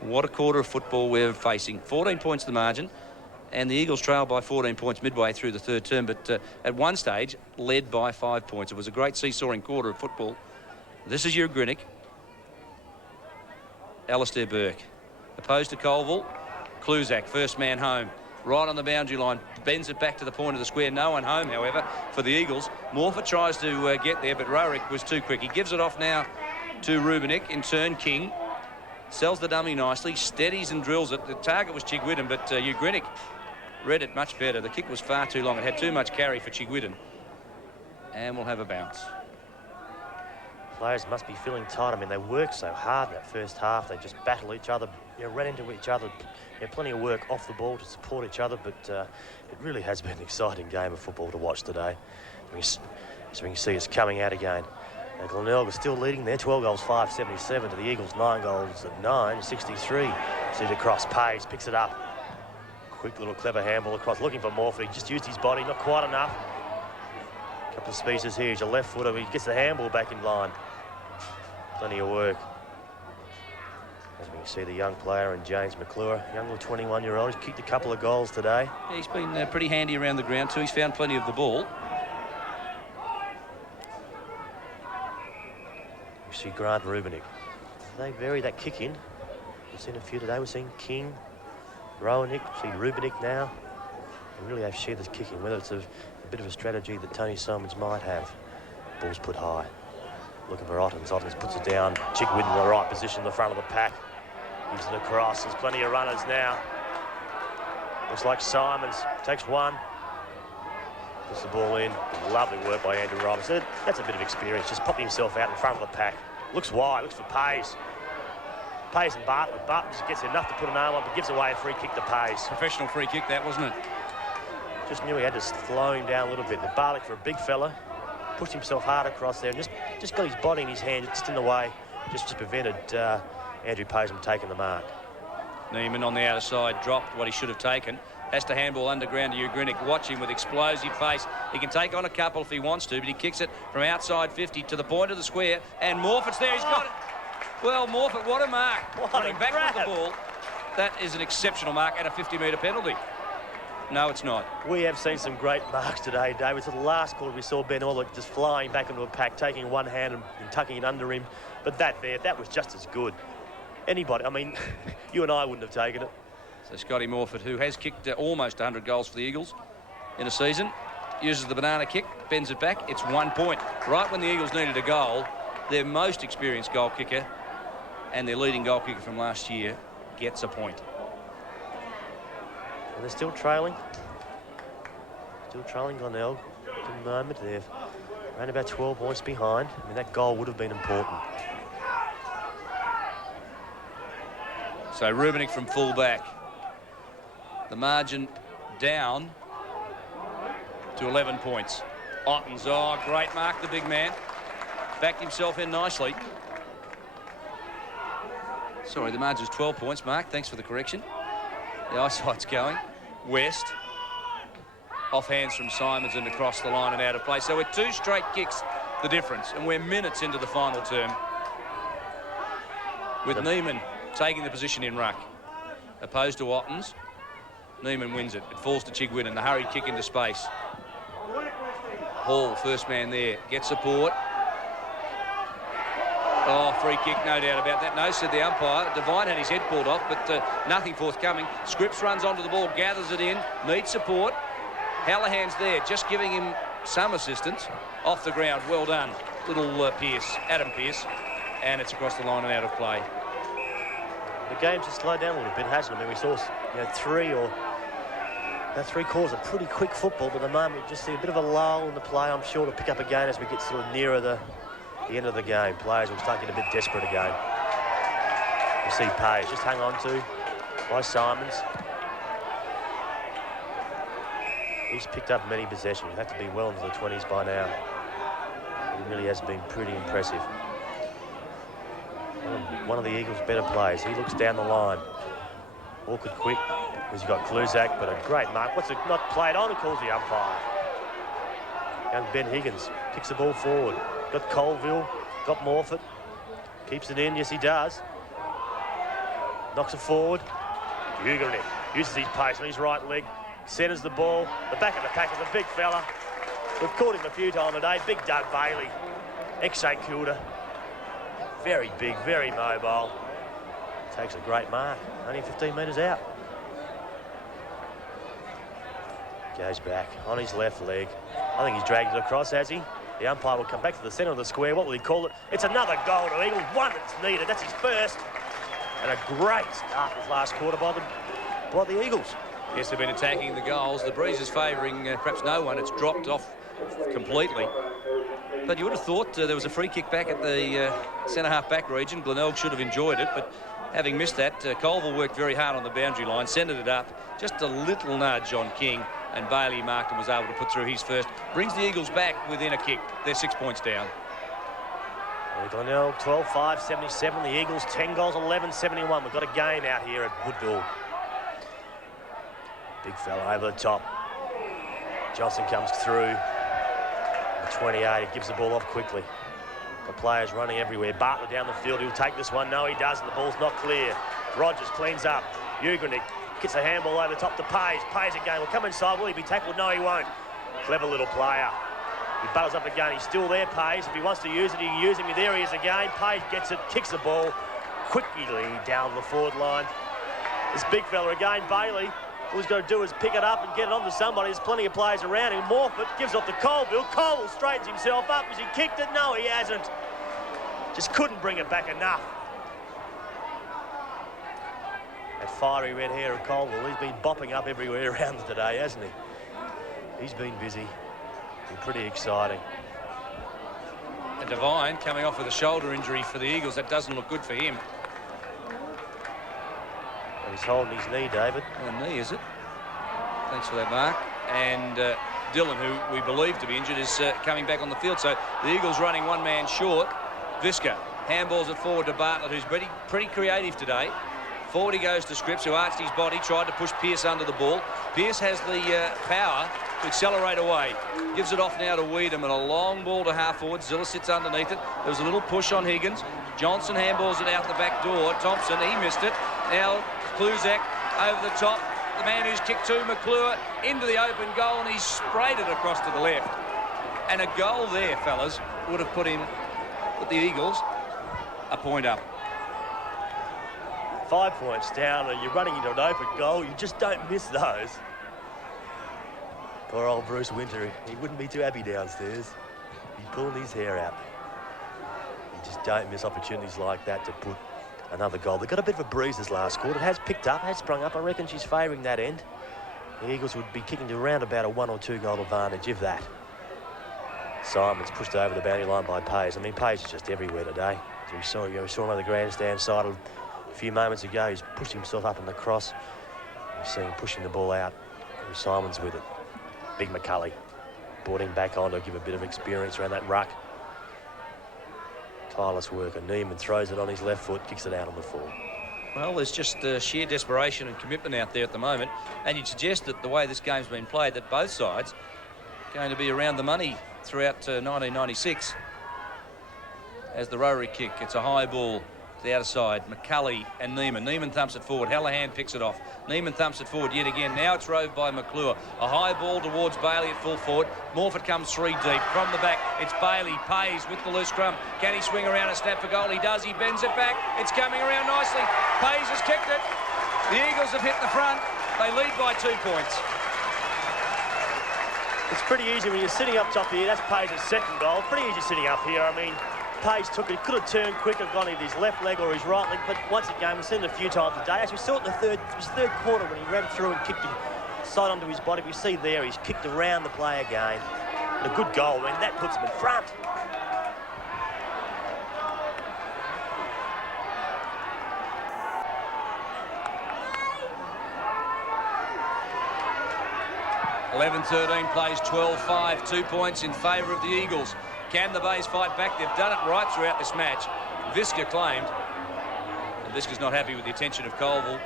What a quarter of football we're facing. 14 points the margin, and the Eagles trailed by 14 points midway through the third term, but at one stage led by 5 points. It was a great seesawing quarter of football. This is your Glenelg. Alistair Burke opposed to Colville. Kluzak, first man home, right on the boundary line, bends it back to the point of the square. No one home, however, for the Eagles. Morford tries to get there, but Rorick was too quick. He gives it off now to Rubenik. In turn, King sells the dummy nicely, steadies and drills it. The target was Chigwidden, but Ugrinik read it much better. The kick was far too long. It had too much carry for Chigwidden, and we'll have a bounce. Players must be feeling tight. I mean, they worked so hard in that first half. They just battle each other, ran into each other. Plenty of work off the ball to support each other, but it really has been an exciting game of football to watch today. So we can see it's coming out again. Glenelg is still leading there, 12 goals, 577 to the Eagles, 9 goals at 9, 63. See it across, Pays, picks it up. Quick little clever handball across, looking for Morford. He just used his body, not quite enough. A couple of speeches here, he's a left footer, he gets the handball back in line. Plenty of work. As we can see, the young player and James McClure, young little 21-year-old, he's kicked a couple of goals today. Yeah, he's been pretty handy around the ground too. He's found plenty of the ball. We see Grant Rubenik. They vary that kick in. We've seen a few today. We've seen King, Rowenick, see Rubenik now. They really have shared this kicking, whether it's a bit of a strategy that Tony Simons might have. Ball's put high. Looking for Ottens. Ottens puts it down. Chigwidden in the right position in the front of the pack. Gives it across. There's plenty of runners now. Looks like Simons takes one. Puts the ball in. Lovely work by Andrew Robinson. That's a bit of experience. Just popping himself out in front of the pack. Looks wide. Looks for Pays. Pays and Bartlett. Bartlett just gets enough to put an arm on, but gives away a free kick to Pays. Professional free kick, that, wasn't it? Just knew he had to slow him down a little bit. The Bartlett, for a big fella, pushed himself hard across there and just got his body in his hand, just in the way, just prevented Andrew Pays from taking the mark. Neiman on the outer side dropped what he should have taken. Has to handball underground to Ugrinik. Watch him with explosive pace. He can take on a couple if he wants to, but he kicks it from outside 50 to the point of the square, and Morford's there. He's got it. Well, Morford, what a mark. Running back with the ball. That is an exceptional mark and a 50-metre penalty. No, it's not. We have seen some great marks today, David. So the last quarter we saw Ben Orlick just flying back into a pack, taking one hand and tucking it under him. But that was just as good. Anybody, I mean, you and I wouldn't have taken it. So Scotty Morford, who has kicked almost 100 goals for the Eagles in a season, uses the banana kick, bends it back. It's 1 point. Right when the Eagles needed a goal, their most experienced goal kicker and their leading goal kicker from last year gets a point. And they're still trailing. Still trailing Glenelg. At the moment, they're around about 12 points behind. I mean, that goal would have been important. So Rubenik from full back. The margin down to 11 points. Ottens, oh, great mark, the big man. Backed himself in nicely. Sorry, the margin's 12 points, Mark. Thanks for the correction. The eyesight's going. West. Off hands from Simons and across the line and out of play. So we're 2 straight kicks, the difference, and we're minutes into the final term. With Neiman taking the position in ruck. Opposed to Ottens. Neiman wins it. It falls to Chigwidden. The hurried kick into space. Hall, first man there, gets support. Oh, free kick, no doubt about that. No, said the umpire. Devine had his head pulled off, but nothing forthcoming. Scripps runs onto the ball, gathers it in, needs support. Hallahan's there, just giving him some assistance. Off the ground, well done. Little Pearce, Adam Pearce, and it's across the line and out of play. The game's just slowed down a little bit, hasn't it? I mean, we saw 3 quarters of pretty quick football, but at the moment we just see a bit of a lull in the play. I'm sure to pick up again as we get sort of nearer the end of the game. Players will start getting a bit desperate again. You see Pays just hung on to by Simons. He's picked up many possessions. You have to be well into the 20s by now. He really has been pretty impressive. One of the Eagles' better players. He looks down the line. Awkward quick. He's got Kluzak, but a great mark. What's it not played on? He calls the umpire. Young Ben Higgins kicks the ball forward. Got Colville, got Morford. Keeps it in, yes he does. Knocks it forward. Glenelg uses his pace on his right leg. Centres the ball. The back of the pack is a big fella. We've caught him a few times today. Big Doug Bailey. Ex-St Kilda. Very big, very mobile. Takes a great mark. Only 15 metres out. Goes back on his left leg. I think he's dragged it across, has he? The umpire will come back to the centre of the square. What will he call it? It's another goal to Eagles. One that's needed. That's his first. And a great start this last quarter by the Eagles. Yes, they've been attacking the goals. The breeze is favouring perhaps no one. It's dropped off completely. But you would have thought there was a free kick back at the centre-half back region. Glenelg should have enjoyed it, but having missed that, Colville worked very hard on the boundary line, centred it up. Just a little nudge on King, and Bailey marked and was able to put through his first. Brings the Eagles back within a kick. They're 6 points down. Glenelg 12-5, 77. The Eagles 10 goals, 11-71. We've got a game out here at Woodville. Big fella over the top. Johnson comes through. The 28, he gives the ball off quickly. Got players running everywhere. Bartlett down the field, he'll take this one. No, he doesn't. The ball's not clear. Rogers cleans up. Glenelg gets a handball over the top to Page. Page again will come inside. Will he be tackled? No, he won't. Clever little player. He battles up again. He's still there, Page. If he wants to use it, he can use him. There he is again. Page gets it, kicks the ball quickly down the forward line. This big fella again, Bailey. All he's got to do is pick it up and get it onto somebody. There's plenty of players around him. Morfitt gives off to Colville. Colville straightens himself up. Has he kicked it? No, he hasn't. Just couldn't bring it back enough. That fiery red hair of Colville, he's been bopping up everywhere around today, hasn't he? He's been busy. Been pretty exciting. And Devine coming off with a shoulder injury for the Eagles. That doesn't look good for him. He's holding his knee, David. The knee, is it? Thanks for that, Mark. And Dillon, who we believe to be injured, is coming back on the field. So the Eagles running one man short. Visca handballs it forward to Bartlett, who's pretty creative today. Forward he goes to Scripps, who arched his body, tried to push Pearce under the ball. Pearce has the power to accelerate away. Gives it off now to Weedham, and a long ball to half forward. Zilla sits underneath it. There was a little push on Higgins. Johnson handballs it out the back door. Thompson, he missed it. Now Kluzak over the top. The man who's kicked to McClure into the open goal, and he's sprayed it across to the left. And a goal there, fellas, would have put the Eagles a point up. 5 points down, and you're running into an open goal. You just don't miss those. Poor old Bruce Winter, he wouldn't be too happy downstairs. He's pulling his hair out. You just don't miss opportunities like that to put another goal. They've got a bit of a breeze this last quarter. It has picked up, has sprung up. I reckon she's favouring that end. The Eagles would be kicking to around about a 1 or 2 goal advantage, if that. Simon's pushed over the boundary line by Page. I mean, Page is just everywhere today. We saw him on the grandstand side a few moments ago. He's pushed himself up in the cross. You see him pushing the ball out. Simon's with it. Big McCulley brought him back on to give a bit of experience around that ruck. Tireless worker. Neiman throws it on his left foot, kicks it out on the full. Well, there's just sheer desperation and commitment out there at the moment. And you'd suggest that the way this game's been played, that both sides are going to be around the money throughout 1996. As the Rotary kick, it's a high ball to the outer side. McCulley and Neiman. Neiman thumps it forward. Hallahan picks it off. Neiman thumps it forward yet again. Now it's roved by McClure. A high ball towards Bailey at full forward. Morfitt comes 3 deep. From the back, it's Bailey. Pays with the loose scrum. Can he swing around and snap for goal? He does. He bends it back. It's coming around nicely. Pays has kicked it. The Eagles have hit the front. They lead by 2 points. It's pretty easy when you're sitting up top here. That's Page's second goal. Pretty easy sitting up here. I mean, Page took it. He could have turned quicker, gone either his left leg or his right leg. But once again, we've seen it a few times today. As we saw it in the third quarter when he ran through and kicked him side onto his body. We see there he's kicked around the play again. And a good goal. I mean, that puts him in front. (11-13) plays 12-5. 2 points in favour of the Eagles. Can the Bays fight back? They've done it right throughout this match. Visca claimed. And Visca's not happy with the attention of Colville.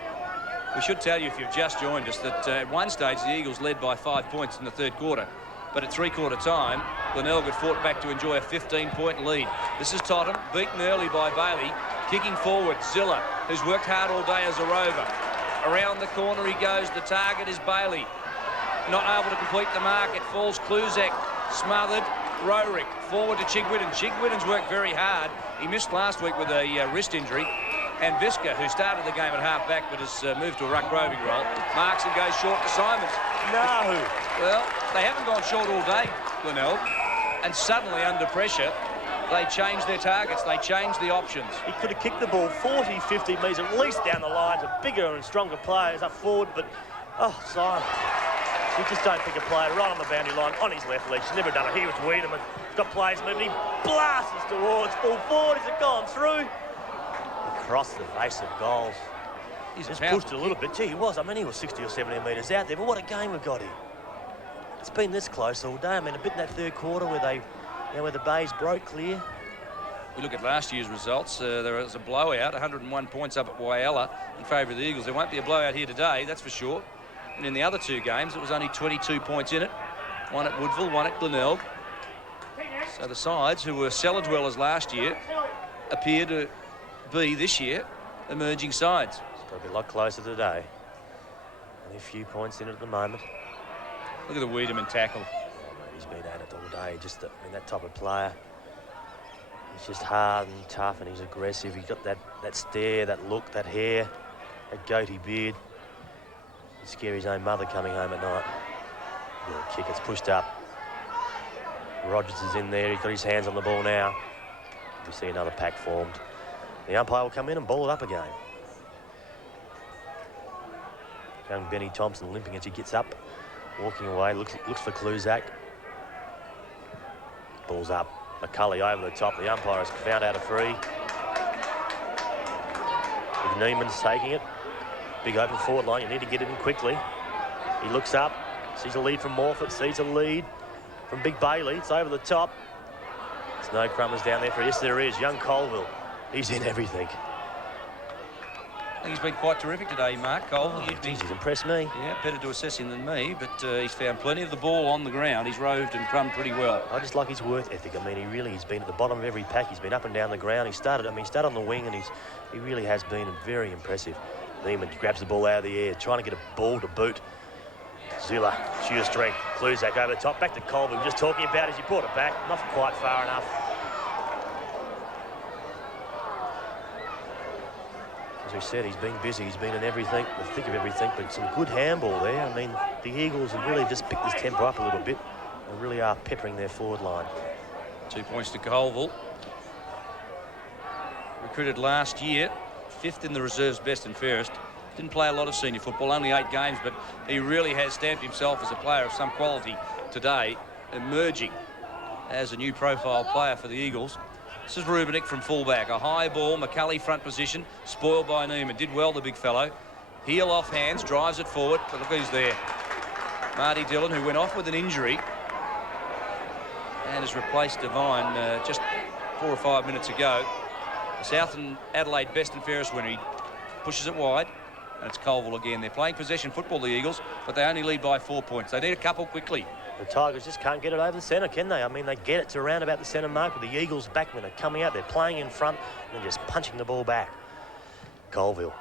We should tell you, if you've just joined us, that at one stage the Eagles led by 5 points in the third quarter. But at three-quarter time, Glenelg had fought back to enjoy a 15-point lead. This is Totten, beaten early by Bailey. Kicking forward, Zilla, who's worked hard all day as a rover. Around the corner he goes. The target is Bailey. Not able to complete the mark. It falls Kluzak. Smothered. Roerick forward to Chigwidden. Chigwidden's worked very hard. He missed last week with a wrist injury. And Visca, who started the game at half-back but has moved to a ruck roving role, marks and goes short to Simons. No! Well, they haven't gone short all day, Glenelg. And suddenly, under pressure, they changed their targets. They changed the options. He could have kicked the ball 40, 50 metres at least down the line to bigger and stronger players up forward, but, oh, Simon. He just don't pick a player right on the boundary line, on his left leg. He's never done it. He was Wiedemann. He's got players moving. He blasts towards full forward. Has it gone through? Across the face of goals. He's just pushed it a little bit. Gee, he was. I mean, he was 60 or 70 metres out there, but what a game we've got here. It's been this close all day. I mean, a bit in that third quarter where they, where the Bays broke clear. We look at last year's results. There was a blowout, 101 points up at Whyalla in favour of the Eagles. There won't be a blowout here today, that's for sure. And in the other two games, it was only 22 points in it. One at Woodville, one at Glenelg. So the sides who were cellar dwellers last year appear to be this year emerging sides. It's got to be a lot closer today. Only a few points in it at the moment. Look at the Wiedemann tackle. He's been at it all day. Just, I mean, that type of player. He's just hard and tough, and he's aggressive. He's got that stare, that look, that hair, that goatee beard. He'd scare his own mother coming home at night. Yeah, kick, it's pushed up. Rogers is in there. He's got his hands on the ball now. We see another pack formed. The umpire will come in and ball it up again. Young Benny Thompson limping as he gets up, walking away, looks for Kluzak. Ball's up. McCulley over the top. The umpire has found out a free. Big Neiman's taking it. Big open forward line. You need to get it in quickly. He looks up, sees a lead from Morford, sees a lead from Big Bailey. It's over the top. There's no crummers down there for yes, there is. Young Colville. He's in everything. I think he's been quite terrific today, Mark Colville. He's impressed me. Yeah, better to assess him than me, but he's found plenty of the ball on the ground. He's roved and crumbed pretty well. I just like his work ethic. I mean, he's been at the bottom of every pack. He's been up and down the ground. He started on the wing, and he really has been very impressive. Neiman grabs the ball out of the air, trying to get a ball to boot. Zilla, sheer strength. Kluzak over the top. Back to Colville. We were just talking about as he brought it back. Not quite far enough. As we said, he's been busy. He's been in everything, the thick of everything, but some good handball there. I mean, the Eagles have really just picked this tempo up a little bit and really are peppering their forward line. 2 points to Colville. Recruited last year, 5th in the reserves, best and fairest. Didn't play a lot of senior football, only 8 games, but he really has stamped himself as a player of some quality today, emerging as a new profile player for the Eagles. This is Rubenik from fullback. A high ball, McCulley front position, spoiled by Neiman. Did well, the big fellow. Heel off hands, drives it forward, but look who's there. Marty Dillon, who went off with an injury and has replaced Devine just 4 or 5 minutes ago. The South and Adelaide best and fairest winner. He pushes it wide, and it's Colville again. They're playing possession football, the Eagles, but they only lead by 4 points. They need a couple quickly. The Tigers just can't get it over the centre, can they? I mean, they get it to around about the centre mark, but the Eagles backmen are coming out. They're playing in front and just punching the ball back. Colville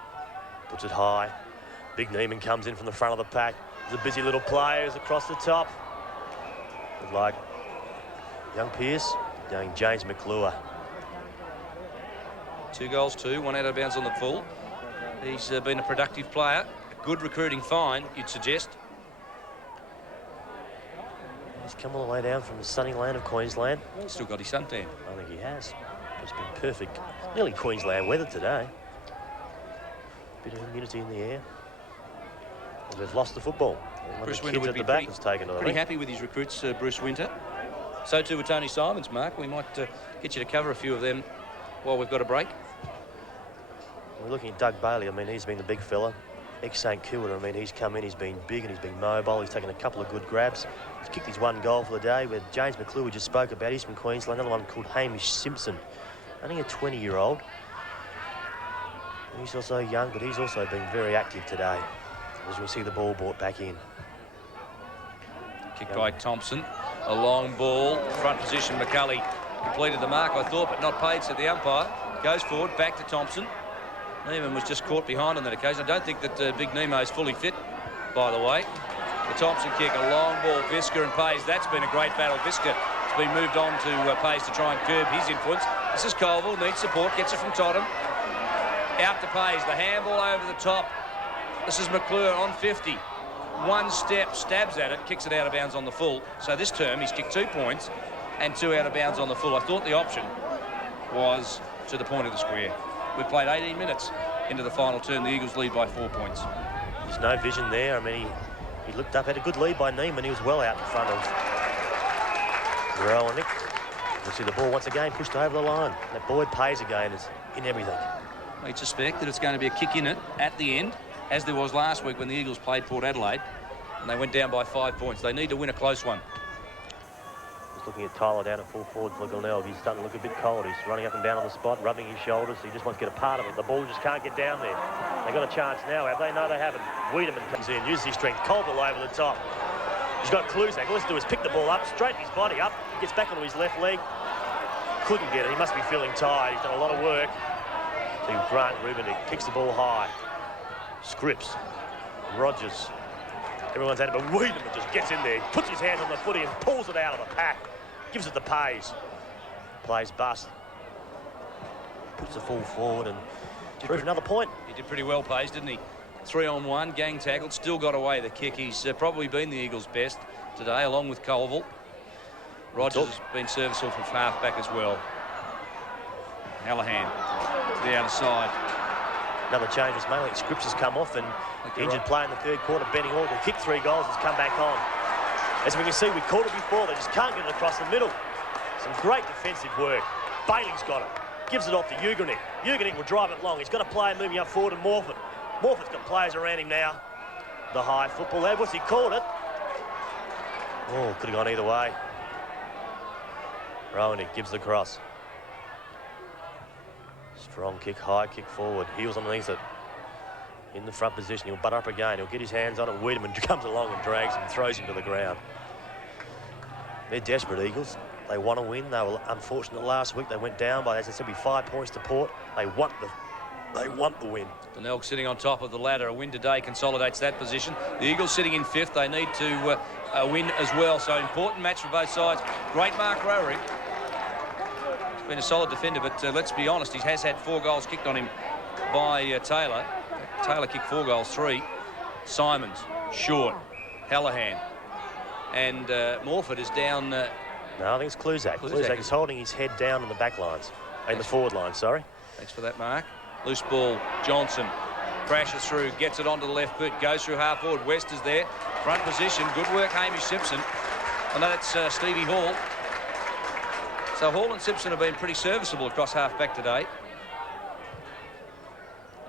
puts it high. Big Neiman comes in from the front of the pack. There's a busy little players across the top. Good luck. Young Pearce going James McClure. 2 goals, 2, 1 out of bounds on the full. He's been a productive player. A good recruiting find, you'd suggest. He's come all the way down from the sunny land of Queensland. He's still got his suntan. I think he has. It's been perfect. Nearly Queensland weather today. Bit of humidity in the air. Well, they've lost the football. Bruce Winter would be pretty happy with his recruits, Bruce Winter. So too with Tony Simons, Mark. We might get you to cover a few of them while we've got a break. We're looking at Doug Bailey. I mean, he's been the big fella. Ex-St Kilda. I mean, he's come in, he's been big and he's been mobile. He's taken a couple of good grabs. He's kicked his 1 goal for the day. With James McClure, we just spoke about, he's from Queensland. Another one called Hamish Simpson. Only a 20-year-old. He's also young, but he's also been very active today. As we'll see the ball brought back in. Kicked by Thompson. A long ball. Front position, McCulley completed the mark, I thought, but not paid, said the umpire. Goes forward, back to Thompson. Neiman was just caught behind on that occasion. I don't think that Big Nemo is fully fit, by the way. The Thompson kick, a long ball, Visca and Pays. That's been a great battle. Visca has been moved on to Pays to try and curb his influence. This is Colville, needs support, gets it from Tottenham. Out to Pays, the handball over the top. This is McClure on 50. One step, stabs at it, kicks it out of bounds on the full. So this term, he's kicked 2 points and 2 out of bounds on the full. I thought the option was to the point of the square. We've played 18 minutes into the final term. The Eagles lead by 4 points. There's no vision there. I mean, he looked up, had a good lead by Neiman. He was well out in front of Glenelg. You see the ball once again pushed over the line. That Boyd Pays again is in everything. We suspect that it's going to be a kick in it at the end, as there was last week when the Eagles played Port Adelaide and they went down by 5 points. They need to win a close one. Just looking at Tyler down at full forward for Glenelg. He's starting to look a bit cold. He's running up and down on the spot, rubbing his shoulders. He just wants to get a part of it. The ball just can't get down there. They got a chance now, have they? No, they haven't. Wiedemann comes in, uses his strength. Colville over the top. He's got Kluzak. All he's do is pick the ball up, straighten his body up, gets back onto his left leg. Couldn't get it. He must be feeling tired. He's done a lot of work. To Grant Rubendick, kicks the ball high. Scripps, Rogers, everyone's at it, but Wiedemann just gets in there, puts his hands on the footy and pulls it out of the pack, gives it to Pays. Plays bust, puts the full forward and for another point. He did pretty well, Pays, didn't he? 3-on-1, gang tackled, still got away the kick. He's probably been the Eagles' best today, along with Colville. Rogers has been serviceable from half-back as well. Hallahan to the outer side. Another change was mainly Scripps has come off and the injured player in the third quarter, Benny Hall, who kicked 3 goals, has come back on. As we can see, we called it before, they just can't get it across the middle. Some great defensive work. Bailey's got it, gives it off to Uganik. Uganik will drive it long. He's got a player moving up forward to Morford. Morford's got players around him now. The high football there, what's he called it? Oh, could have gone either way. Rowanek gives the cross. Strong kick, high kick forward. Heels underneath it. In the front position, he'll butt up again. He'll get his hands on it. Wiedemann comes along and drags him, throws him to the ground. They're desperate, Eagles. They want to win. They were unfortunate last week. They went down by, as I said, 5 points to Port. They want the win. Glenelg sitting on top of the ladder. A win today consolidates that position. The Eagles sitting in 5th. They need to win as well. So important match for both sides. Great Mark Rowering. He's been a solid defender, but let's be honest, he has had 4 goals kicked on him by Taylor. Taylor kicked 4 goals, 3. Simons, short. Hallahan. And Morford is down. No, I think it's Kluzak. Kluzak is holding his head down on the back lines. In the forward line, sorry. Thanks for that, Mark. Loose ball, Johnson crashes through, gets it onto the left boot, goes through half forward. West is there, front position. Good work, Hamish Simpson. I know that's Stevie Hall. So Hall and Simpson have been pretty serviceable across half-back today.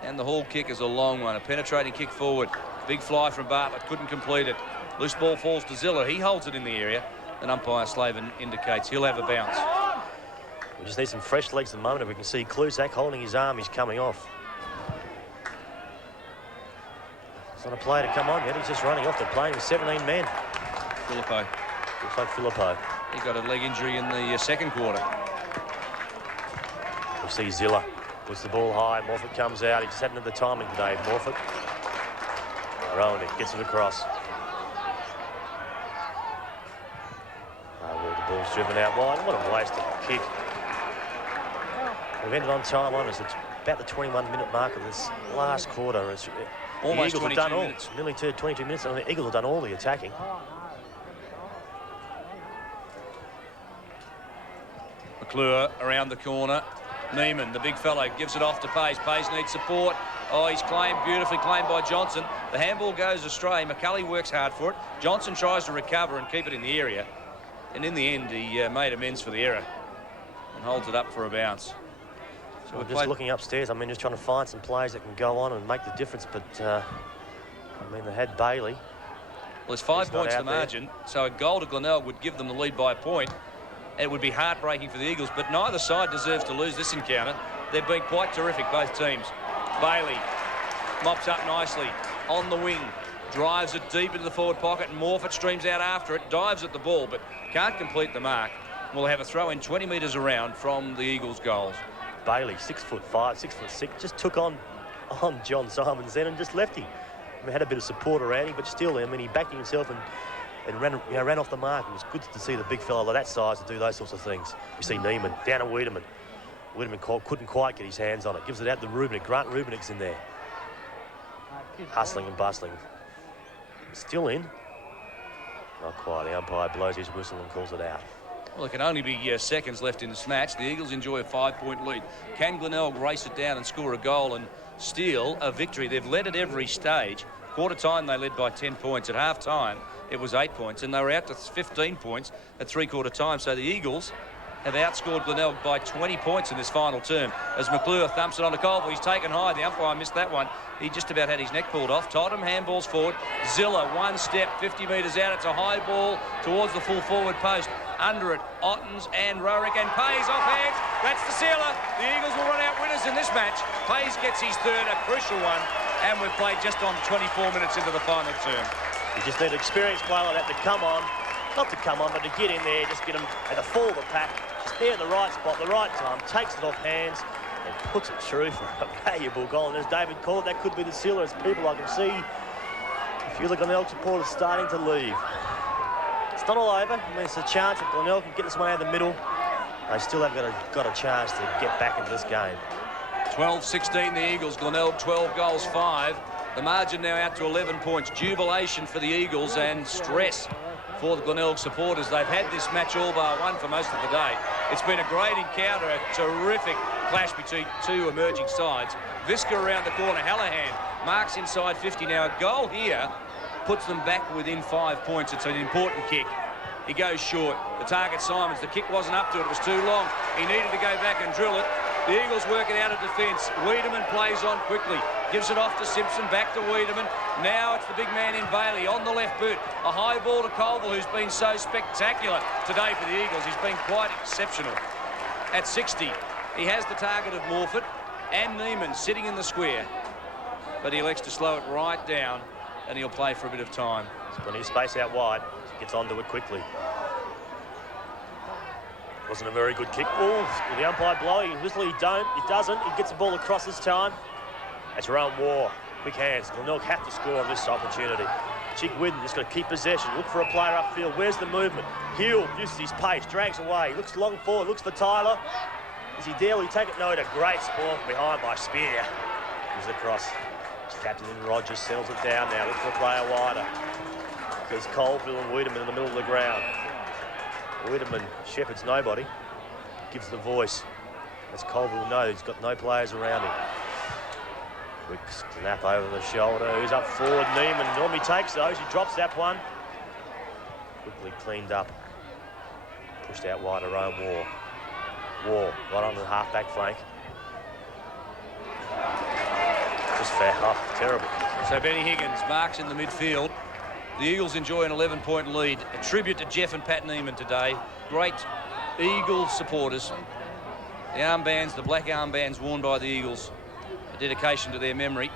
And the Hall kick is a long one, a penetrating kick forward. Big fly from Bartlett, couldn't complete it. Loose ball falls to Ziller, he holds it in the area. And umpire Slavin indicates he'll have a bounce. We just need some fresh legs at the moment. If we can see Kluzak holding his arm, he's coming off. It's not a player to come on yet, he's just running off. They're playing with 17 men. Filippo. Looks like Filippo. He got a leg injury in the second quarter. We see Ziller puts the ball high. Morford comes out. He just hadn't had the timing today, Morford. Rowanek gets it across. The ball's driven out wide. What a wasted kick. We've ended on time on us. It's about the 21-minute mark of this last quarter. Almost 22 minutes. Nearly 22 minutes. And the Eagles have done all the attacking. McClure around the corner. Neiman, the big fellow, gives it off to Pays. Pays needs support. Oh, he's claimed, beautifully claimed by Johnson. The handball goes astray. McCulley works hard for it. Johnson tries to recover and keep it in the area. And in the end, he made amends for the error and holds it up for a bounce. So we're just looking upstairs. I mean, just trying to find some players that can go on and make the difference. But, I mean, they had Bailey. Well, there's 5 points the margin. So a goal to Glenelg would give them the lead by a point. It would be heartbreaking for the Eagles, but neither side deserves to lose this encounter. They've been quite terrific, both teams. Bailey mops up nicely on the wing, drives it deep into the forward pocket, and Morford streams out after it, dives at the ball, but can't complete the mark. We'll have a throw in 20 metres around from the Eagles' goals. Bailey, 6'5", 6'6", just took on John Simons then and just left him. I mean, had a bit of support around him, but still, I mean, he backed himself and ran off the mark. It was good to see the big fella of that size to do those sorts of things. We see Neiman down at Wiedemann. Wiedemann couldn't quite get his hands on it. Gives it out to Rubenik. Grant Rubenik's in there. Hustling and bustling. Still in. Not quite. The umpire blows his whistle and calls it out. Well, it can only be seconds left in this match. The Eagles enjoy a 5-point lead. Can Glenelg race it down and score a goal and steal a victory? They've led at every stage. Quarter time, they led by 10 points. At half time, it was 8 points, and they were out to 15 points at three-quarter time. So the Eagles have outscored Glenelg by 20 points in this final term. As McClure thumps it on to Colville, he's taken high. The umpire missed that one. He just about had his neck pulled off. Totem handballs forward. Zilla, one step, 50 metres out. It's a high ball towards the full forward post. Under it, Ottens and Roerick, and Pays off hands. That's the sealer. The Eagles will run out winners in this match. Pays gets his third, a crucial one, and we've played just on 24 minutes into the final term. You just need an experienced player like that to come on. Not to come on, but to get in there, just get him at the fall of the pack. Just there in the right spot, the right time, takes it off hands and puts it through for a valuable goal. And as David called, that could be the sealer. As people I can see, a few of the Glenelg supporters starting to leave. It's not all over. I mean, it's a chance that Glenelg can get this one out of the middle. They still have got a chance to get back into this game. 12-16 the Eagles. Glenelg 12 goals, 5. The margin now out to 11 points. Jubilation for the Eagles and stress for the Glenelg supporters. They've had this match all bar one for most of the day. It's been a great encounter, a terrific clash between two emerging sides. Visca around the corner. Hallahan marks inside 50 now. A goal here puts them back within 5 points. It's an important kick. He goes short. The target, Simons. The kick wasn't up to it. It was too long. He needed to go back and drill it. The Eagles work it out of defence. Wiedemann plays on quickly. Gives it off to Simpson. Back to Wiedemann. Now it's the big man in Bailey on the left boot. A high ball to Colville, who's been so spectacular today for the Eagles. He's been quite exceptional. At 60, he has the target of Morfitt and Neiman sitting in the square. But he elects to slow it right down, and he'll play for a bit of time. There's plenty of space out wide. Gets onto it quickly. Wasn't a very good kick. Oh, the umpire blowing. Whistle, he doesn't. He gets the ball across this time. That's Rowan War. Quick hands. Glenelg have to score on this opportunity. Chick Whidden just got to keep possession. Look for a player upfield. Where's the movement? Hill uses his pace, drags away. Looks long forward, looks for Tyler. Is he there? Will he take it? No, a great spawn from behind by Spear. Gives it across. Captain Rogers settles it down now. Look for a player wider. Because Colville and Wiedemann in the middle of the ground. Wiedemann shepherds nobody. Gives the voice. As Colville knows, he's got no players around him. Quick snap over the shoulder. Who's up forward? Neiman normally takes those. He drops that one. Quickly cleaned up. Pushed out wide to Rowan War. War right on the half-back flank. Just fair. Oh, terrible. So Benny Higgins marks in the midfield. The Eagles enjoy an 11-point lead. A tribute to Jeff and Pat Neiman today. Great Eagles supporters. The armbands, the black armbands worn by the Eagles, a dedication to their memory.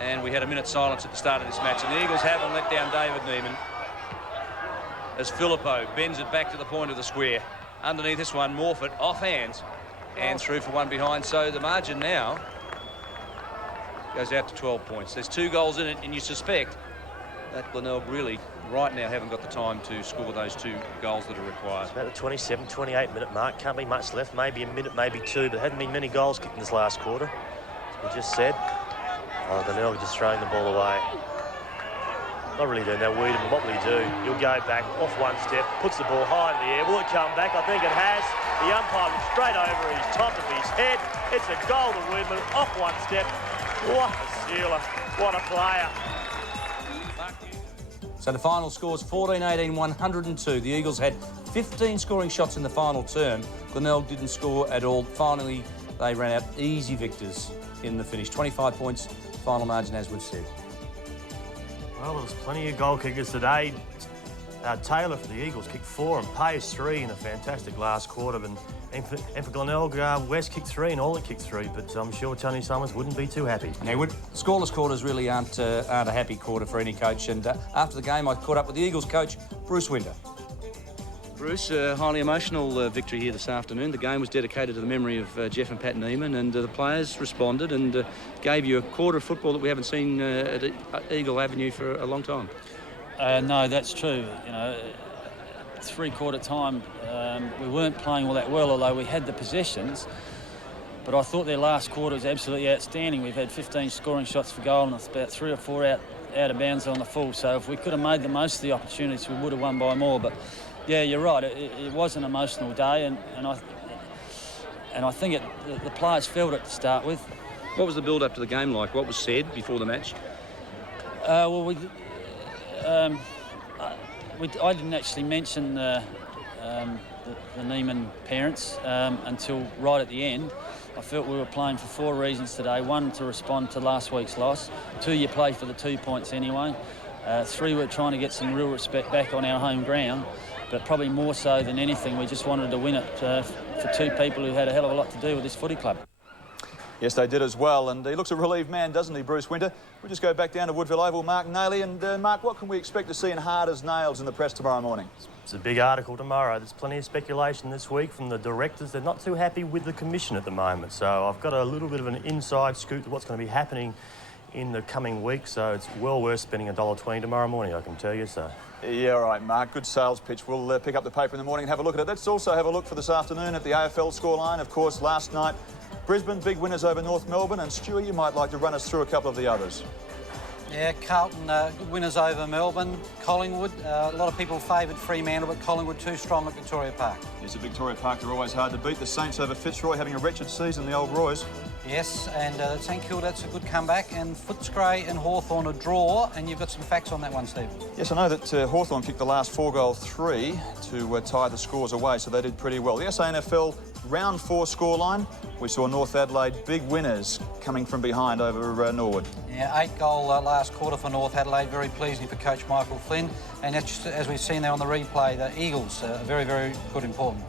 And we had a minute's silence at the start of this match. And the Eagles haven't let down David Neiman. As Filippo bends it back to the point of the square. Underneath this one, Morfitt off hands and through for one behind. So the margin now goes out to 12 points. There's 2 goals in it, and you suspect that Glenelg really, right now, haven't got the time to score those 2 goals that are required. It's about the 27, 28 minute mark. Can't be much left. Maybe a minute, maybe 2, but there hadn't been many goals kicked in this last quarter, as we just said. Oh, Glenelg just throwing the ball away. Not really doing that, Wiedemann. What will he do? He'll go back off one step, puts the ball high in the air. Will it come back? I think it has. The umpire looks straight over his top of his head. It's a goal to Wiedemann, off one step. What a sealer. What a player. So the final score's 14-18, 102. The Eagles had 15 scoring shots in the final term. Glenelg didn't score at all. Finally, they ran out easy victors in the finish. 25 points, final margin, as we've said. Well, there was plenty of goal kickers today. Taylor for the Eagles kicked 4 and Pays 3 in a fantastic last quarter. And for Glenelg, West kicked 3 and Ollie kicked 3, but I'm sure Tony Summers wouldn't be too happy. And scoreless quarters really aren't a happy quarter for any coach. And after the game, I caught up with the Eagles coach, Bruce Winder. Bruce, highly emotional victory here this afternoon. The game was dedicated to the memory of Jeff and Pat Neiman, and the players responded and gave you a quarter of football that we haven't seen at Eagle Avenue for a long time. No, that's true. You know, three-quarter time, we weren't playing all that well, although we had the possessions. But I thought their last quarter was absolutely outstanding. We've had 15 scoring shots for goal, and it's about 3 or 4 out of bounds on the full. So if we could have made the most of the opportunities, we would have won by more. But yeah, you're right. It was an emotional day, and I think the players felt it to start with. What was the build-up to the game like? What was said before the match? I didn't actually mention the Neiman parents until right at the end. I felt we were playing for 4 reasons today. 1, to respond to last week's loss. 2, you play for the 2 points anyway. 3, we're trying to get some real respect back on our home ground. But probably more so than anything, we just wanted to win it for 2 people who had a hell of a lot to do with this footy club. Yes, they did as well, and he looks a relieved man, doesn't he, Bruce Winter? We'll just go back down to Woodville Oval, Mark Nailey. And Mark, what can we expect to see in hard as nails in the press tomorrow morning? It's a big article tomorrow. There's plenty of speculation this week from the directors. They're not too happy with the commission at the moment, so I've got a little bit of an inside scoop of what's going to be happening in the coming week, so it's well worth spending $1.20 tomorrow morning, I can tell you so. Yeah, all right, Mark. Good sales pitch. We'll pick up the paper in the morning and have a look at it. Let's also have a look for this afternoon at the AFL scoreline. Of course, last night, Brisbane, big winners over North Melbourne. And Stewie, you might like to run us through a couple of the others. Yeah, Carlton, good winners over Melbourne. Collingwood, a lot of people favoured Fremantle, but Collingwood too strong at Victoria Park. Yes, at Victoria Park, they're always hard to beat. The Saints over Fitzroy having a wretched season, the old Roy's. Yes, and St Kilda, that's a good comeback. And Footscray and Hawthorn a draw, and you've got some facts on that one, Steve. Yes, I know that Hawthorn kicked the last 4-goal 3 to tie the scores away, so they did pretty well. The SANFL round 4 scoreline, we saw North Adelaide big winners coming from behind over Norwood. Yeah, 8-goal last quarter for North Adelaide, very pleasing for coach Michael Flynn. And that's just, as we've seen there on the replay, the Eagles, very, very good, important.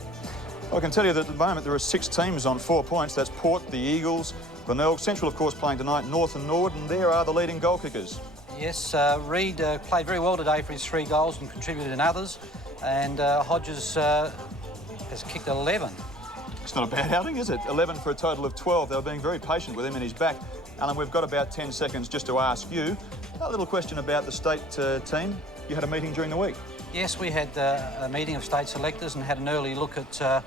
Well, I can tell you that at the moment there are 6 teams on 4 points. That's Port, the Eagles, Glenelg, Central, of course, playing tonight, North and Norwood, and there are the leading goal kickers. Yes, Reid played very well today for his 3 goals and contributed in others. And Hodges has kicked 11. It's not a bad outing, is it? 11 for a total of 12. They were being very patient with him in his back. Alan, we've got about 10 seconds just to ask you a little question about the state team. You had a meeting during the week. Yes, we had a meeting of state selectors and had an early look at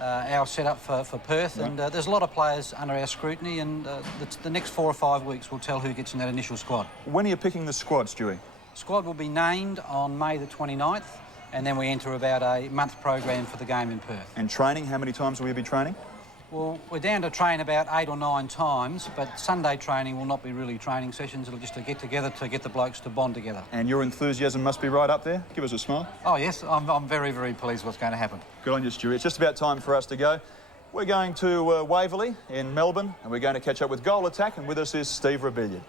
our setup for Perth. Right. And there's a lot of players under our scrutiny, and the next 4 or 5 weeks will tell who gets in that initial squad. When are you picking the squad, Stewie? Squad will be named on May the 29th. And then we enter about a month program for the game in Perth. And training, how many times will you be training? Well, we're down to train about 8 or 9 times, but Sunday training will not be really training sessions. It'll just to get together to get the blokes to bond together. And your enthusiasm must be right up there. Give us a smile. Oh, yes, I'm very, very pleased what's going to happen. Good on you, Stewie. It's just about time for us to go. We're going to Waverley in Melbourne, and we're going to catch up with Goal Attack, and with us is Steve Rebellion.